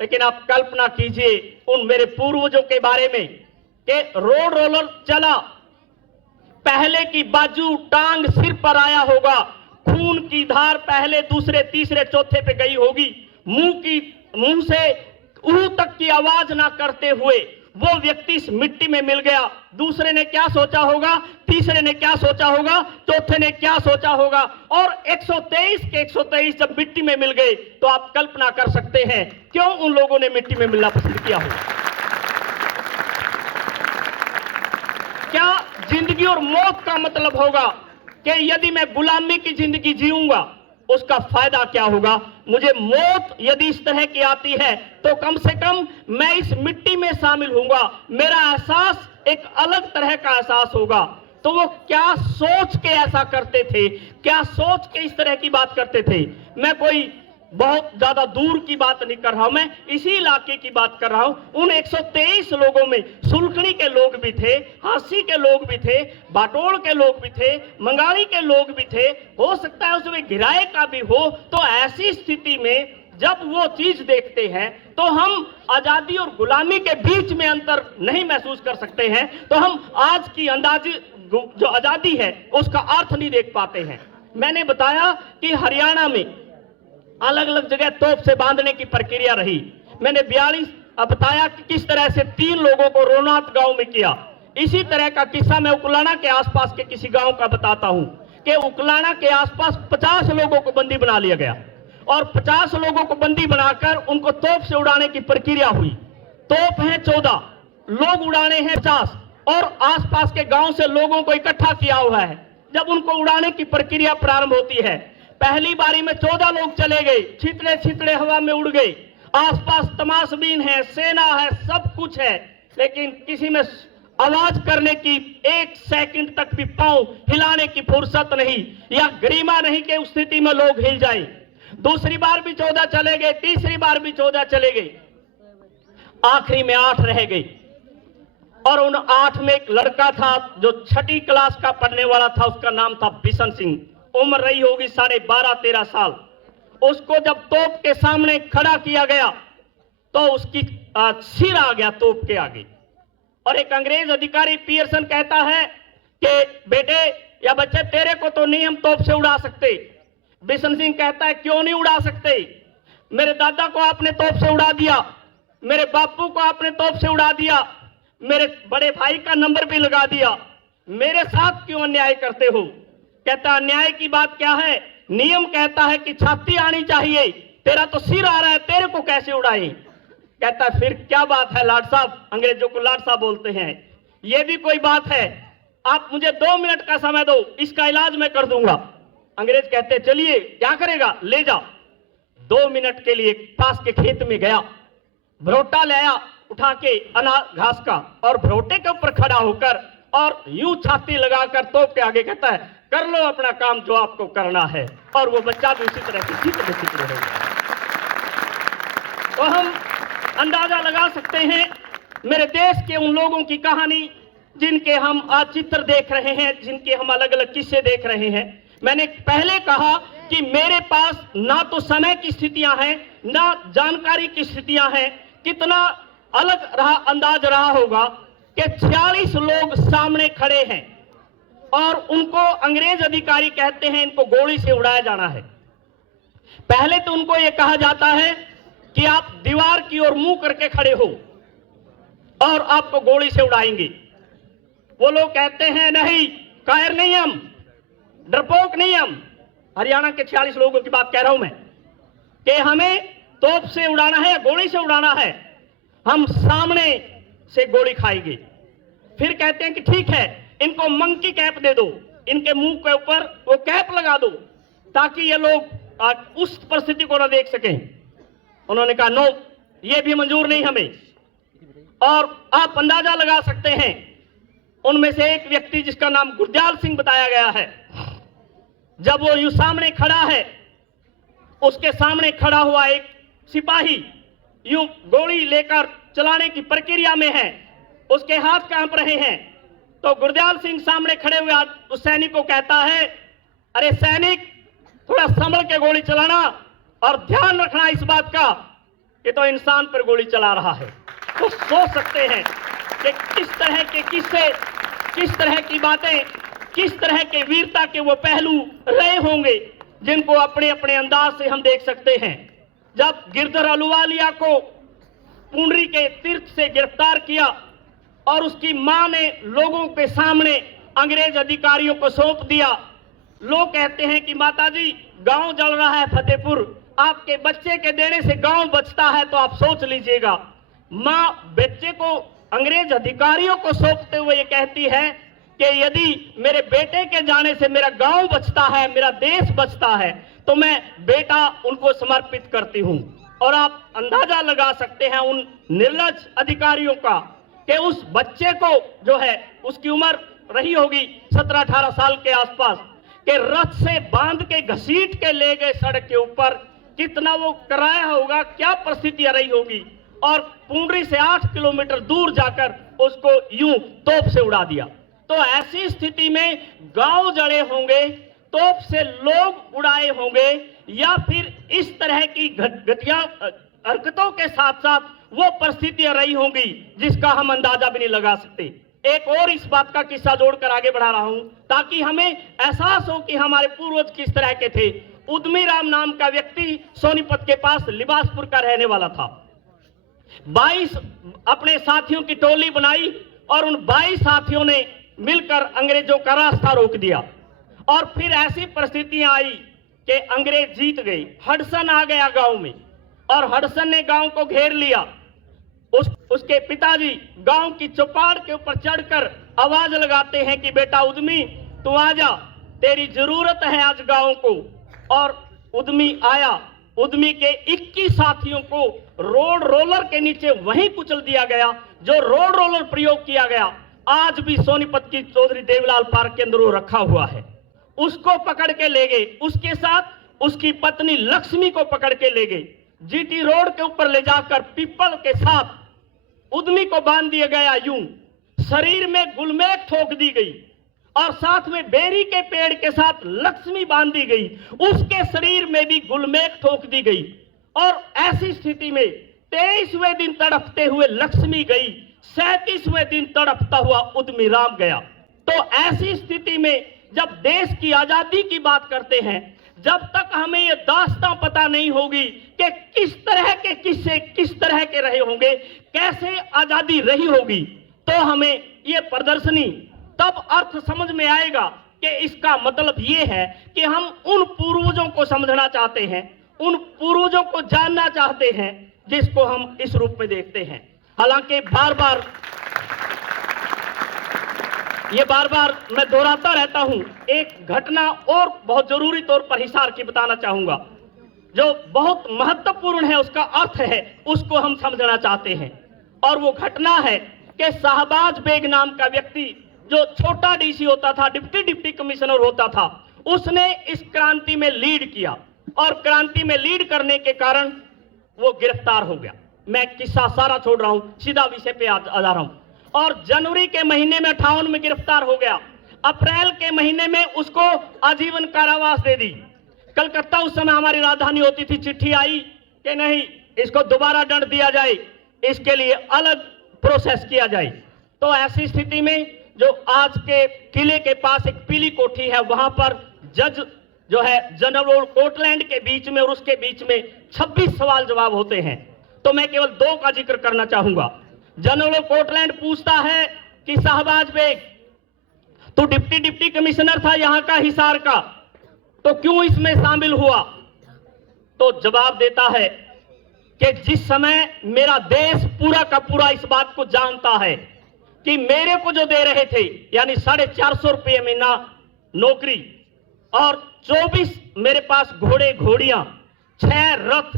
लेकिन आप कल्पना कीजिए उन मेरे पूर्वजों के बारे में कि रोड रोलर चला, पहले की बाजू टांग सिर पर आया होगा, खून की धार पहले दूसरे तीसरे चौथे पे गई होगी, मुंह से ऊह तक की आवाज ना करते हुए वो व्यक्ति इस मिट्टी में मिल गया। दूसरे ने क्या सोचा होगा, तीसरे ने क्या सोचा होगा, चौथे ने क्या सोचा होगा, और 123 के 123 जब मिट्टी में मिल गए तो आप कल्पना कर सकते हैं क्यों उन लोगों ने मिट्टी में मिलना पसंद किया होगा। क्या जिंदगी और मौत का मतलब होगा कि यदि मैं गुलामी की जिंदगी जीऊंगा उसका फायदा क्या होगा। मुझे मौत यदि इस तरह की आती है तो कम से कम मैं इस मिट्टी में शामिल होऊंगा, मेरा एहसास एक अलग तरह का एहसास होगा। तो वो क्या सोच के ऐसा करते थे, क्या सोच के इस तरह की बात करते थे। मैं कोई बहुत ज्यादा दूर की बात नहीं कर रहा हूं, मैं इसी इलाके की बात कर रहा हूं। उन 123 लोगों में सुलखनी के लोग भी थे, हांसी के लोग भी थे, बाटोड़ के लोग भी थे, मंगाड़ी के लोग भी थे, हो सकता है उसमें गिराए का भी हो। तो ऐसी स्थिति में जब वो चीज देखते हैं तो हम आजादी और गुलामी के बीच में अंतर नहीं महसूस कर सकते हैं, तो हम आज की अंदाजी जो आजादी है उसका अर्थ नहीं देख पाते हैं। मैंने बताया कि हरियाणा में अलग अलग जगह तोप से बांधने की प्रक्रिया रही। मैंने 42 बताया कि किस तरह से 3 लोगों को रोनात गांव में किया। इसी तरह का किस्सा मैं उकलाना के आसपास के किसी गांव का बताता हूं कि उकलाना के आसपास 50 लोगों को बंदी बना लिया गया, और 50 लोगों को बंदी बनाकर उनको तोप से उड़ाने की प्रक्रिया हुई। तोप है 14, लोग उड़ाने हैं 50, और आसपास के गांव से लोगों को इकट्ठा किया हुआ है। जब उनको उड़ाने की प्रक्रिया प्रारंभ होती है, पहली बारी में 14 लोग चले गए, छितरे छितरे हवा में उड़ गए। आसपास तमाशबीन है, सेना है, सब कुछ है, लेकिन किसी में आवाज करने की 1 सेकंड तक भी पांव हिलाने की फुर्सत नहीं, या गरिमा नहीं कि उस स्थिति में लोग हिल जाएं। दूसरी बार भी 14 चले गए, तीसरी बार भी 14 चले गए, आखिरी में 8 रह गए। और उन 8 में एक लड़का था जो 6ठी क्लास का पढ़ने वाला था, उसका नाम था बिशन सिंह। उम्र रही होगी 12.5-13 साल। उसको जब तोप के सामने खड़ा किया गया तो उसकी सिर आ गया तोप के आगे, और एक अंग्रेज अधिकारी पियर्सन कहता है कि बेटे या बच्चे, तेरे को तो नहीं हम तोप से उड़ा सकते। बिशन सिंह कहता है क्यों नहीं उड़ा सकते, मेरे दादा को आपने तोप से उड़ा दिया, मेरे बापू को आपने तोप से उड़ा दिया, मेरे बड़े भाई का नंबर भी लगा दिया, मेरे साथ क्यों अन्याय करते हो। कहता अन्याय की बात क्या है, नियम कहता है कि छाती आनी चाहिए, तेरा तो सिर आ रहा है, तेरे को कैसे उड़ाए। कहता है फिर क्या बात है लाड साहब, अंग्रेजों को लाड साहब बोलते हैं, ये भी कोई बात है, आप मुझे 2 मिनट का समय दो, इसका इलाज मैं कर दूंगा। अंग्रेज कहते चलिए, क्या करेगा, ले जा। 2 मिनट के लिए पास के खेत में गया, भरोटा लाया उठा के घास का, और भरोटे के ऊपर खड़ा होकर और यूं छाती लगाकर तोप के आगे कहता है कर लो अपना काम जो आपको करना है। और वो बच्चा भी उसी तरह की चित्र हो गया। तो हम अंदाजा लगा सकते हैं मेरे देश के उन लोगों की कहानी जिनके हम आज चित्र देख रहे हैं, जिनके हम अलग अलग किस्से देख रहे हैं। मैंने पहले कहा कि मेरे पास ना तो समय की स्थितियां हैं, ना जानकारी की स्थितियां हैं। कितना अलग अंदाज रहा होगा कि 46 लोग सामने खड़े हैं और उनको अंग्रेज अधिकारी कहते हैं इनको गोली से उड़ाया जाना है। पहले तो उनको यह कहा जाता है कि आप दीवार की ओर मुंह करके खड़े हो और आपको गोली से उड़ाएंगे। वो लोग कहते हैं नहीं, कायर नहीं हम, डरपोक नहीं हम। हरियाणा के 46 लोगों की बात कह रहा हूं मैं कि हमें तोप से उड़ाना है या गोली से उड़ाना है, हम सामने से गोली खाएंगे। फिर कहते हैं कि ठीक है, इनको मंकी कैप दे दो, इनके मुंह के ऊपर वो कैप लगा दो ताकि ये लोग उस परिस्थिति को ना देख सकें। उन्होंने कहा नो, ये भी मंजूर नहीं हमें। और आप अंदाजा लगा सकते हैं, उनमें से एक व्यक्ति जिसका नाम गुरदयाल सिंह बताया गया है, जब वो यूं सामने खड़ा है, उसके सामने खड़ा हुआ एक सिपाही यूं गोली लेकर चलाने की प्रक्रिया में है, उसके हाथ कांप रहे हैं, तो गुरदयाल सिंह सामने खड़े हुए उस सैनिक को कहता है, अरे सैनिक, थोड़ा संभल के गोली चलाना और ध्यान रखना इस बात का कि तो इंसान पर गोली चला रहा है। तो सोच सकते हैं कि किस तरह के किस्से, किस तरह की बातें, किस तरह के वीरता के वो पहलू रहे होंगे जिनको अपने अपने अंदाज से हम देख सकते हैं। जब गिरधर अहलुवालिया को पुंडरी के तीर्थ से गिरफ्तार किया और उसकी मां ने लोगों के सामने अंग्रेज अधिकारियों को सौंप दिया, लोग कहते हैं कि माताजी गांव जल रहा है फतेहपुर, आपके बच्चे के देने से गांव बचता है, तो आप सोच लीजिएगा। मां बच्चे को अंग्रेज अधिकारियों को सौंपते हुए ये कहती है कि यदि मेरे बेटे के जाने से मेरा गांव बचता है, मेरा देश बचता है, तो मैं बेटा उनको समर्पित करती हूं। और आप अंदाजा लगा सकते हैं उन निर्लज अधिकारियों का कि उस बच्चे को जो है, उसकी उम्र रही होगी 17-18 साल के आसपास, के रथ से बांध के घसीट के ले गए सड़क के ऊपर, कितना वो कराया होगा, क्या परिस्थितियां रही होगी, और पुंडरी से 8 किलोमीटर दूर जाकर उसको यूं तोप से उड़ा दिया। तो ऐसी स्थिति में गांव जड़े होंगे, तोप से लोग उड़ाए होंगे, या फिर इस तरह की घटिया हरकतों के साथ साथ वो परिस्थितियां रही होंगी जिसका हम अंदाजा भी नहीं लगा सकते। एक और इस बात का किस्सा जोड़कर आगे बढ़ा रहा हूं ताकि हमें एहसास हो कि हमारे पूर्वज किस तरह के थे। उद्यमी राम नाम का व्यक्ति सोनीपत के पास लिबासपुर का रहने वाला था। 22 अपने साथियों की टोली बनाई और उन 22 साथियों ने मिलकर अंग्रेजों का रास्ता रोक दिया। और फिर ऐसी परिस्थितियां आई कि अंग्रेज जीत गए, हडसन आ गया गांव में, और हडसन ने गांव को घेर लिया। उसके पिताजी गांव की चौपाड़ के ऊपर चढ़कर आवाज लगाते हैं कि बेटा उद्यमी, तू आजा, तेरी जरूरत है आज गांव को। और उद्यमी आया। उद्यमी के 21 साथियों को रोड रोलर के नीचे वहीं कुचल दिया गया। जो रोड रोलर प्रयोग किया गया आज भी सोनीपत की चौधरी देवीलाल पार्क के अंदर वो रखा हुआ है। उसको पकड़ के ले गए, उसके साथ उसकी पत्नी लक्ष्मी को पकड़ के ले गए। जीटी रोड के ऊपर ले जाकर पीपल के साथ उद्यमी को बांध दिया गया, यूं शरीर में गुलमेख ठोक दी गई और साथ में बेरी के पेड़ के साथ लक्ष्मी बांध दी गई, उसके शरीर में भी गुलमेख ठोक दी गई। और ऐसी स्थिति में 23वें दिन तड़पते हुए लक्ष्मी गई, 37वें दिन तड़पता हुआ उद्यमी राम गया। तो ऐसी स्थिति में जब देश की आजादी की बात करते हैं, जब तक हमें ये दास्तां पता नहीं होगी कि किस तरह के किस्से किस तरह के रहे होंगे, कैसे आजादी रही होगी, तो हमें ये प्रदर्शनी तब अर्थ समझ में आएगा कि इसका मतलब ये है कि हम उन पूर्वजों को समझना चाहते हैं, उन पूर्वजों को जानना चाहते हैं जिसको हम इस रूप में देखते हैं। हालांकि बार बार मैं दोहराता रहता हूं, एक घटना और बहुत जरूरी तौर पर हिसार की बताना चाहूंगा जो बहुत महत्वपूर्ण है, उसका अर्थ है, उसको हम समझना चाहते हैं। और वो घटना है कि शाहबाज बेग नाम का व्यक्ति जो छोटा डीसी होता था, डिप्टी कमिश्नर होता था, उसने इस क्रांति में लीड किया और क्रांति में लीड करने के कारण वो गिरफ्तार हो गया। मैं किस्सा सारा छोड़ रहा हूं, सीधा विषय पे आ जा रहा हूं। और जनवरी के महीने में 58 में गिरफ्तार हो गया। अप्रैल के महीने में उसको आजीवन कारावास दे दी। कलकत्ता उस समय हमारी राजधानी होती थी, चिट्ठी आई कि नहीं, इसको दोबारा दंड दिया जाए, इसके लिए अलग प्रोसेस किया जाए। तो ऐसी स्थिति में जो आज के किले के पास एक पीली कोठी है, वहां पर जज जो है जनरल कोटलैंड के बीच में और उसके बीच में 26 सवाल जवाब होते हैं। तो मैं केवल 2 का जिक्र करना चाहूंगा। जनरल कोटलैंड पूछता है कि शाहबाज बेग, तो डिप्टी कमिश्नर था यहां का, हिसार का, तो क्यों इसमें शामिल हुआ? तो जवाब देता है कि जिस समय मेरा देश पूरा का पूरा इस बात को जानता है कि मेरे को जो दे रहे थे यानी 450 रुपये महीना नौकरी और 24 मेरे पास घोड़े घोड़ियां, 6 रथ,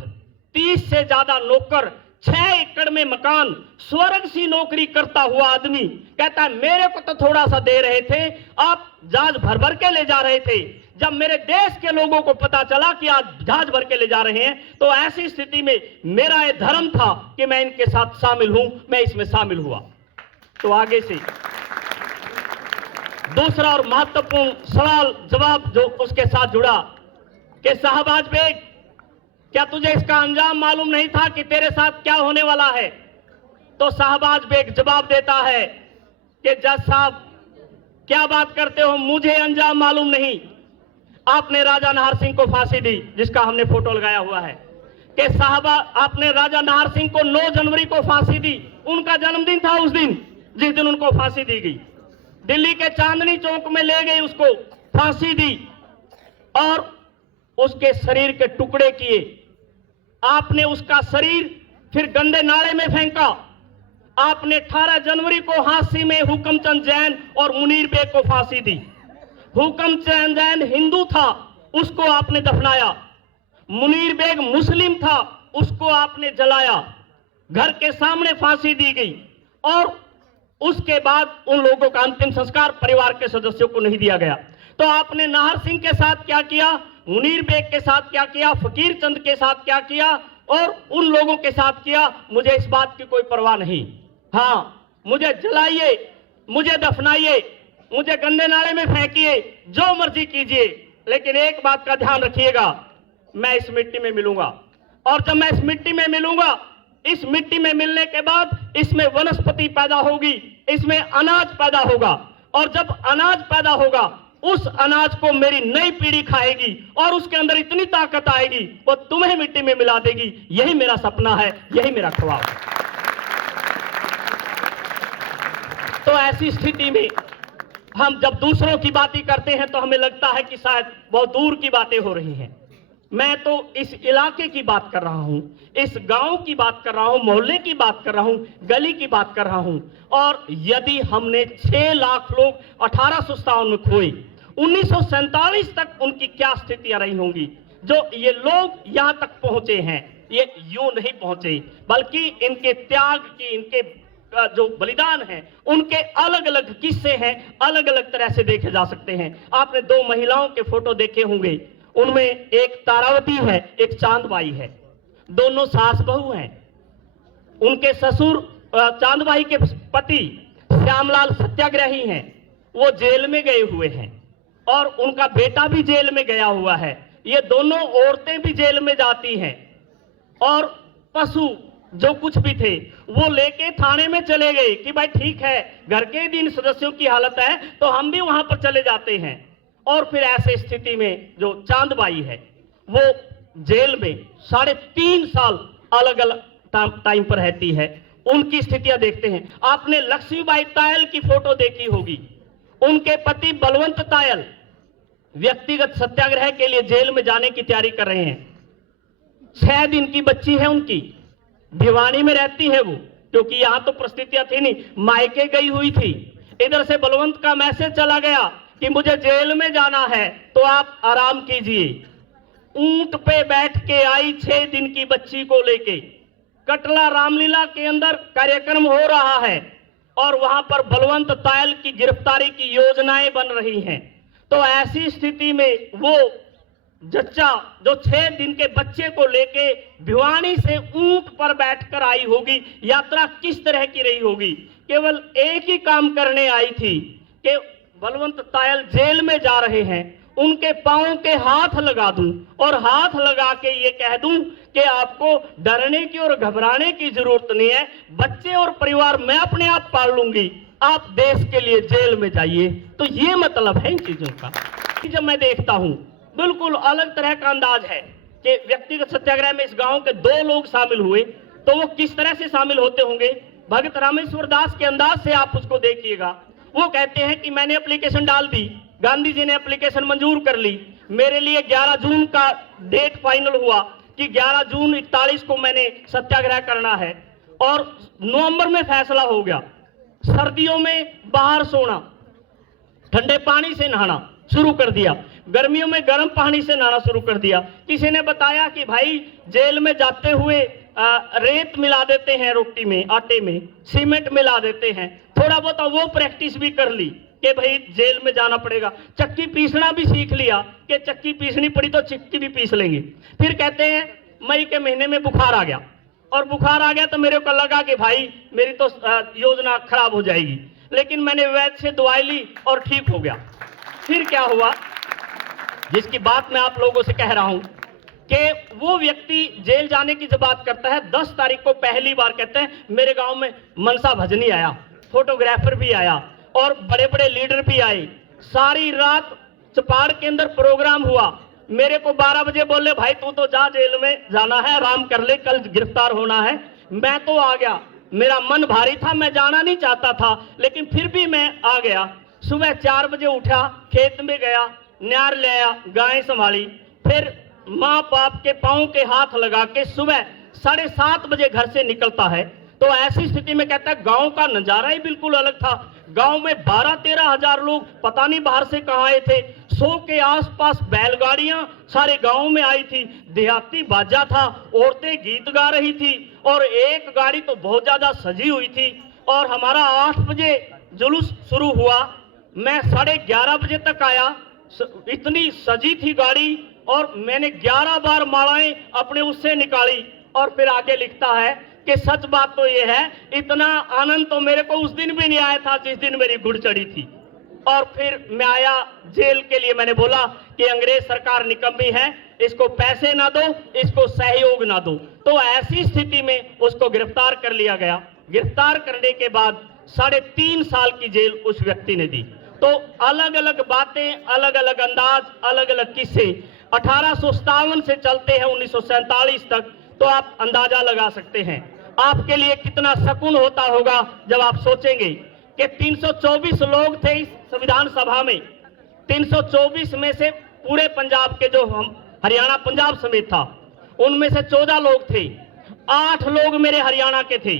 30 से ज्यादा नौकर, 6 एकड़ में मकान, स्वर्ग सी नौकरी करता हुआ आदमी कहता है मेरे को तो थोड़ा सा दे रहे थे, आप जहाज भर भर के ले जा रहे थे। जब मेरे देश के लोगों को पता चला कि आज जहाज भर के ले जा रहे हैं, तो ऐसी स्थिति में मेरा यह धर्म था कि मैं इनके साथ शामिल हूं, मैं इसमें शामिल हुआ। तो आगे से दूसरा और महत्वपूर्ण सवाल जवाब जो उसके साथ जुड़ा कि शाहबाज बेग, क्या तुझे इसका अंजाम मालूम नहीं था कि तेरे साथ क्या होने वाला है? तो शाहबाज बेग जवाब देता है कि जज साहब क्या बात करते हो, मुझे अंजाम मालूम नहीं। आपने राजा नाहर सिंह को फांसी दी, जिसका हमने फोटो लगाया हुआ है कि साहबा आपने राजा नाहर सिंह को 9 जनवरी को फांसी दी। उनका जन्मदिन था उस दिन, जिस दिन उनको फांसी दी गई। दिल्ली के चांदनी चौक में ले गए, उसको फांसी दी और उसके शरीर के टुकड़े किए। आपने उसका शरीर फिर गंदे नाले में फेंका। आपने 18 जनवरी को हांसी में हुकमचंद जैन और मुनीर बेग को फांसी दी। हुकमचंद जैन हिंदू था, उसको आपने दफनाया। मुनीर बेग मुस्लिम था, उसको आपने जलाया। घर के सामने फांसी दी गई और उसके बाद उन लोगों का अंतिम संस्कार परिवार के सदस्यों को नहीं दिया गया। तो आपने नाहर सिंह के साथ क्या किया, मुनीर बेग के साथ क्या किया, फकीर चंद के साथ क्या किया और उन लोगों के साथ किया, मुझे इस बात की कोई परवाह नहीं। हाँ, मुझे जलाइए, मुझे दफनाइए, मुझे गंदे नाले में फेंकिए, जो मर्जी कीजिए, लेकिन एक बात का ध्यान रखिएगा, मैं इस मिट्टी में मिलूंगा। और जब मैं इस मिट्टी में मिलूंगा, इस मिट्टी में मिलने के बाद इसमें वनस्पति पैदा होगी, इसमें अनाज पैदा होगा और जब अनाज पैदा होगा उस अनाज को मेरी नई पीढ़ी खाएगी और उसके अंदर इतनी ताकत आएगी वो तुम्हें मिट्टी में मिला देगी। यही मेरा सपना है, यही मेरा ख्वाब है। तो ऐसी स्थिति में हम जब दूसरों की बातें करते हैं तो हमें लगता है कि शायद बहुत दूर की बातें हो रही हैं। मैं तो इस इलाके की बात कर रहा हूं, इस गांव की बात कर रहा हूं, मोहल्ले की बात कर रहा हूं, गली की बात कर रहा हूं। और यदि हमने 6 लाख लोग 1857 में खोए, 1947 तक उनकी क्या स्थितियां रही होंगी। जो ये लोग यहां तक पहुंचे हैं, ये यूं नहीं पहुंचे, बल्कि इनके त्याग की, इनके जो बलिदान है, उनके अलग अलग किस्से हैं, अलग अलग तरह से देखे जा सकते हैं। आपने 2 महिलाओं के फोटो देखे होंगे, उनमें एक तारावती है, एक चांदबाई है। दोनों सास बहू हैं। उनके ससुर चांदबाई के पति श्यामलाल सत्याग्रही हैं, वो जेल में गए हुए हैं और उनका बेटा भी जेल में गया हुआ है। ये दोनों औरतें भी जेल में जाती हैं और पशु जो कुछ भी थे वो लेके थाने में चले गए कि भाई ठीक है, घर के दिन सदस्यों की हालत है तो हम भी वहां पर चले जाते हैं। और फिर ऐसे स्थिति में जो चांदबाई है वो जेल में 3.5 साल अलग अलग टाइम पर रहती है। उनकी स्थितियां देखते हैं। आपने लक्ष्मीबाई तायल की फोटो देखी होगी। उनके पति बलवंत तायल व्यक्तिगत सत्याग्रह के लिए जेल में जाने की तैयारी कर रहे हैं। 6 दिन की बच्ची है उनकी, भिवानी में रहती है वो, क्योंकि यहां तो परिस्थितियां थी नहीं, मायके गई हुई थी। इधर से बलवंत का मैसेज चला गया कि मुझे जेल में जाना है तो आप आराम कीजिए। ऊंट पे बैठ के आई 6 दिन की बच्ची को लेके। कटला रामलीला के अंदर कार्यक्रम हो रहा है और वहां पर बलवंत तायल की गिरफ्तारी की योजनाएं बन रही हैं। तो ऐसी स्थिति में वो जच्चा जो 6 दिन के बच्चे को लेके भिवानी से ऊंट पर बैठकर आई होगी, यात्रा किस तरह की रही होगी। केवल एक ही काम करने आई थी कि बलवंत तायल जेल में जा रहे हैं, उनके पांव के हाथ लगा दूं और हाथ लगा के ये कह दूं कि आपको डरने की और घबराने की जरूरत नहीं है, बच्चे और परिवार मैं अपने आप पाल लूंगी, आप देश के लिए जेल में जाइए। तो ये मतलब है इन चीजों का। जब मैं देखता हूं बिल्कुल अलग तरह का अंदाज है कि व्यक्तिगत सत्याग्रह में इस गांव के 2 लोग शामिल हुए, तो वो किस तरह से शामिल होते होंगे। भगत रामेश्वर दास के अंदाज से आप उसको देखिएगा। वो कहते हैं कि मैंने एप्लीकेशन डाल दी, गांधी जी ने एप्लीकेशन मंजूर कर ली, मेरे लिए 11 जून का डेट फाइनल हुआ कि 11 जून 41 को मैंने सत्याग्रह करना है और नवंबर में फैसला हो गया। सर्दियों में बाहर सोना, ठंडे पानी से नहाना शुरू कर दिया, गर्मियों में गर्म पानी से नहाना शुरू कर दिया। किसी ने बताया कि भाई जेल में जाते हुए रेत मिला देते हैं रोटी में, आटे में सीमेंट मिला देते हैं। थोड़ा बहुत वो प्रैक्टिस भी कर ली कि भाई जेल में जाना पड़ेगा। चक्की पीसना भी सीख लिया कि चक्की पीसनी पड़ी तो चक्की भी पीस लेंगे। फिर कहते हैं मई के महीने में बुखार आ गया, और बुखार आ गया तो मेरे को लगा कि भाई मेरी तो योजना खराब हो जाएगी, लेकिन मैंने वैद्य से दवाई ली और ठीक हो गया। फिर क्या हुआ, जिसकी बात मैं आप लोगों से कह रहा हूं कि वो व्यक्ति जेल जाने की जब बात करता है, 10 तारीख को पहली बार कहते हैं मेरे गांव में मनसा भजनी आया, फोटोग्राफर भी आया और बड़े बड़े लीडर भी आए। सारी रात चपाड़ के अंदर प्रोग्राम हुआ। मेरे को 12 बजे बोले भाई तू तो जा, जेल में जाना है, आराम कर ले, कल गिरफ्तार होना है। मैं तो आ गया, मेरा मन भारी था, मैं जाना नहीं चाहता था, लेकिन फिर भी मैं आ गया। सुबह 4 बजे उठा, खेत में गया, न्यार ले आया, गाय संभाली, फिर माँ बाप के पांव के हाथ लगा के सुबह 7:30 बजे घर से निकलता है। तो ऐसी स्थिति में कहता है गांव का नजारा ही बिल्कुल अलग था। गांव में 12-13 हजार लोग पता नहीं बाहर से कहां आए थे। 100 के आसपास बैलगाड़ियां सारे गांव में आई थी, देहाती बाजा था, औरतें गीत गा रही थी, और एक गाड़ी तो बहुत ज्यादा सजी हुई थी। और हमारा 8 बजे जुलूस शुरू हुआ, मैं 11:30 बजे तक आया। इतनी सजी थी गाड़ी, और मैंने 11 बार मालाएं अपने उससे निकाली। और फिर आगे लिखता है कि सच बात तो ये है, इतना आनंद तो मेरे को उस दिन भी नहीं आया था जिस दिन मेरी गुड़ चढ़ी थी। और फिर मैं आया जेल के लिए। मैंने बोला कि अंग्रेज सरकार निकम्मी है, इसको पैसे ना दो, इसको सहयोग ना दो। तो ऐसी स्थिति में उसको गिरफ्तार कर लिया गया। गिरफ्तार करने के बाद 3.5 साल की जेल उस व्यक्ति ने दी। तो अलग अलग बातें, अलग अलग अंदाज, अलग अलग किस्से 1857 से चलते हैं 1947 तक। तो आप अंदाजा लगा सकते हैं आपके लिए कितना सकून होता होगा जब आप सोचेंगे कि 324 लोग थे इस संविधान सभा में। 324 में से पूरे पंजाब के, जो हम हरियाणा पंजाब समेत था, उनमें से 14 लोग थे। 8 लोग मेरे हरियाणा के थे,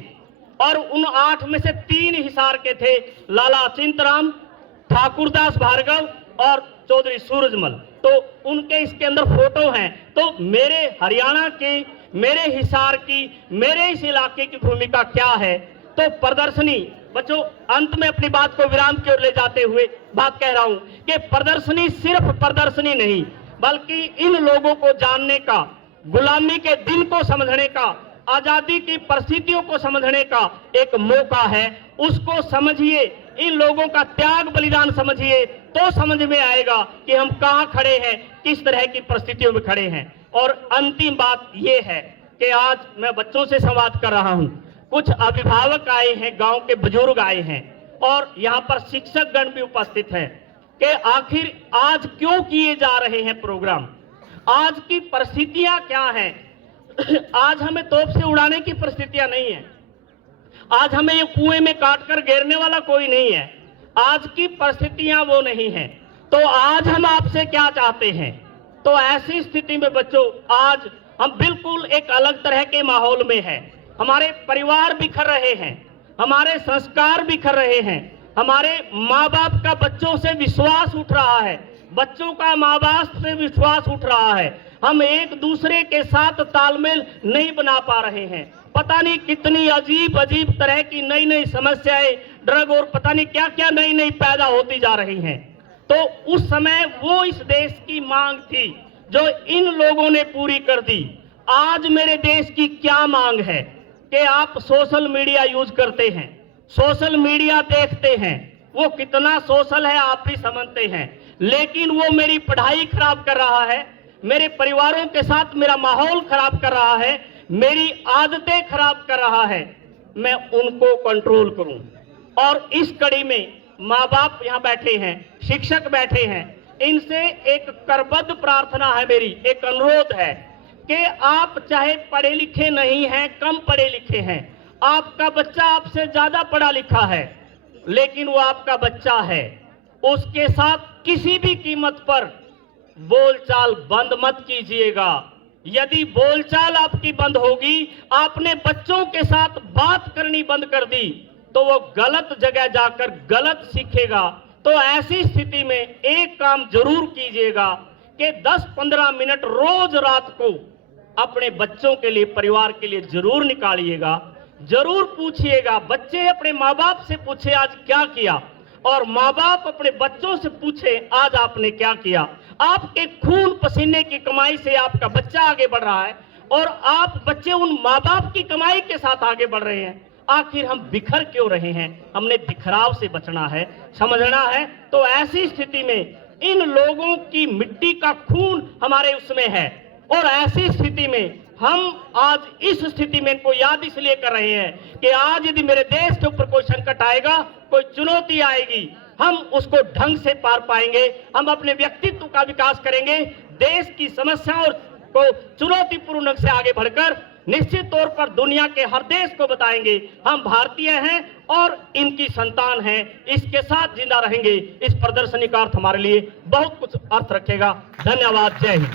और उन 8 में से 3 हिसार के थे, लाला चिंतराम, ठाकुरदास भार्गव और चौधरी सूरजमल। तो उनके इसके अंदर फोटो हैं। तो मेरे हरियाणा के, मेरे हिसार की, मेरे इस इलाके की भूमिका क्या है। तो प्रदर्शनी, बच्चों अंत में अपनी बात को विराम की ओर ले जाते हुए बात कह रहा हूं कि प्रदर्शनी सिर्फ प्रदर्शनी नहीं, बल्कि इन लोगों को जानने का, गुलामी के दिन को समझने का, आजादी की परिस्थितियों को समझने का एक मौका है। उसको समझिए, इन लोगों का त्याग बलिदान समझिए, तो समझ में आएगा कि हम कहां खड़े हैं, किस तरह की परिस्थितियों में खड़े हैं। और अंतिम बात यह है कि आज मैं बच्चों से संवाद कर रहा हूं, कुछ अभिभावक आए हैं, गांव के बुजुर्ग आए हैं, और यहां पर शिक्षक गण भी उपस्थित हैं कि आखिर आज क्यों किए जा रहे हैं प्रोग्राम, आज की परिस्थितियां क्या हैं। आज हमें तोप से उड़ाने की परिस्थितियां नहीं है, आज हमें ये कुएं में काटकर घेरने वाला कोई नहीं है, आज की परिस्थितियां वो नहीं है। तो आज हम आपसे क्या चाहते हैं। तो ऐसी स्थिति में बच्चों, आज हम बिल्कुल एक अलग तरह के माहौल में हैं। हमारे परिवार बिखर रहे हैं, हमारे संस्कार बिखर रहे हैं, हमारे माँ बाप का बच्चों से विश्वास उठ रहा है, बच्चों का माँ बाप से विश्वास उठ रहा है। हम एक दूसरे के साथ तालमेल नहीं बना पा रहे हैं। पता नहीं कितनी अजीब अजीब तरह की नई नई समस्याएं, ड्रग और पता नहीं क्या क्या नई नई पैदा होती जा रही हैं। तो उस समय वो इस देश की मांग थी जो इन लोगों ने पूरी कर दी। आज मेरे देश की क्या मांग है कि आप सोशल मीडिया यूज करते हैं, सोशल मीडिया देखते हैं, वो कितना सोशल है आप भी समझते हैं, लेकिन वो मेरी पढ़ाई खराब कर रहा है, मेरे परिवारों के साथ मेरा माहौल खराब कर रहा है, मेरी आदतें खराब कर रहा है। मैं उनको कंट्रोल करूं। और इस कड़ी में माँ बाप यहाँ बैठे हैं, शिक्षक बैठे हैं, इनसे एक करबद्ध प्रार्थना है मेरी, एक अनुरोध है कि आप चाहे पढ़े लिखे नहीं हैं, कम पढ़े लिखे हैं, आपका बच्चा आपसे ज्यादा पढ़ा लिखा है, लेकिन वो आपका बच्चा है, उसके साथ किसी भी कीमत पर बोलचाल बंद मत कीजिएगा। यदि बोलचाल आपकी बंद होगी, आपने बच्चों के साथ बात करनी बंद कर दी, तो वो गलत जगह जाकर गलत सीखेगा। तो ऐसी स्थिति में एक काम जरूर कीजिएगा कि 10-15 मिनट रोज रात को अपने बच्चों के लिए, परिवार के लिए जरूर निकालिएगा। जरूर पूछिएगा, बच्चे अपने माँ बाप से पूछे आज क्या किया, और माँ बाप अपने बच्चों से पूछे आज आपने क्या किया। आपके खून पसीने की कमाई से आपका बच्चा आगे बढ़ रहा है और आप बच्चे उन माँ बाप की कमाई के साथ आगे बढ़ रहे हैं। आखिर हम बिखर क्यों रहे हैं? हमने बिखराव से बचना है, समझना है। तो ऐसी स्थिति में इन लोगों की मिट्टी का खून हमारे उसमें है, और ऐसी स्थिति में हम आज इस स्थिति में इनको याद इसलिए कर रहे हैं कि आज यदि मेरे देश के ऊपर कोई संकट आएगा, कोई चुनौती आएगी, हम उसको ढंग से पार पाएंगे। हम अपने व्यक्तित्व का विकास करेंगे, देश की समस्याओं को चुनौतीपूर्ण ढंग से आगे बढ़कर निश्चित तौर पर दुनिया के हर देश को बताएंगे हम भारतीय हैं और इनकी संतान हैं, इसके साथ जिंदा रहेंगे। इस प्रदर्शनी का अर्थ हमारे लिए बहुत कुछ अर्थ रखेगा। धन्यवाद। जय हिंद।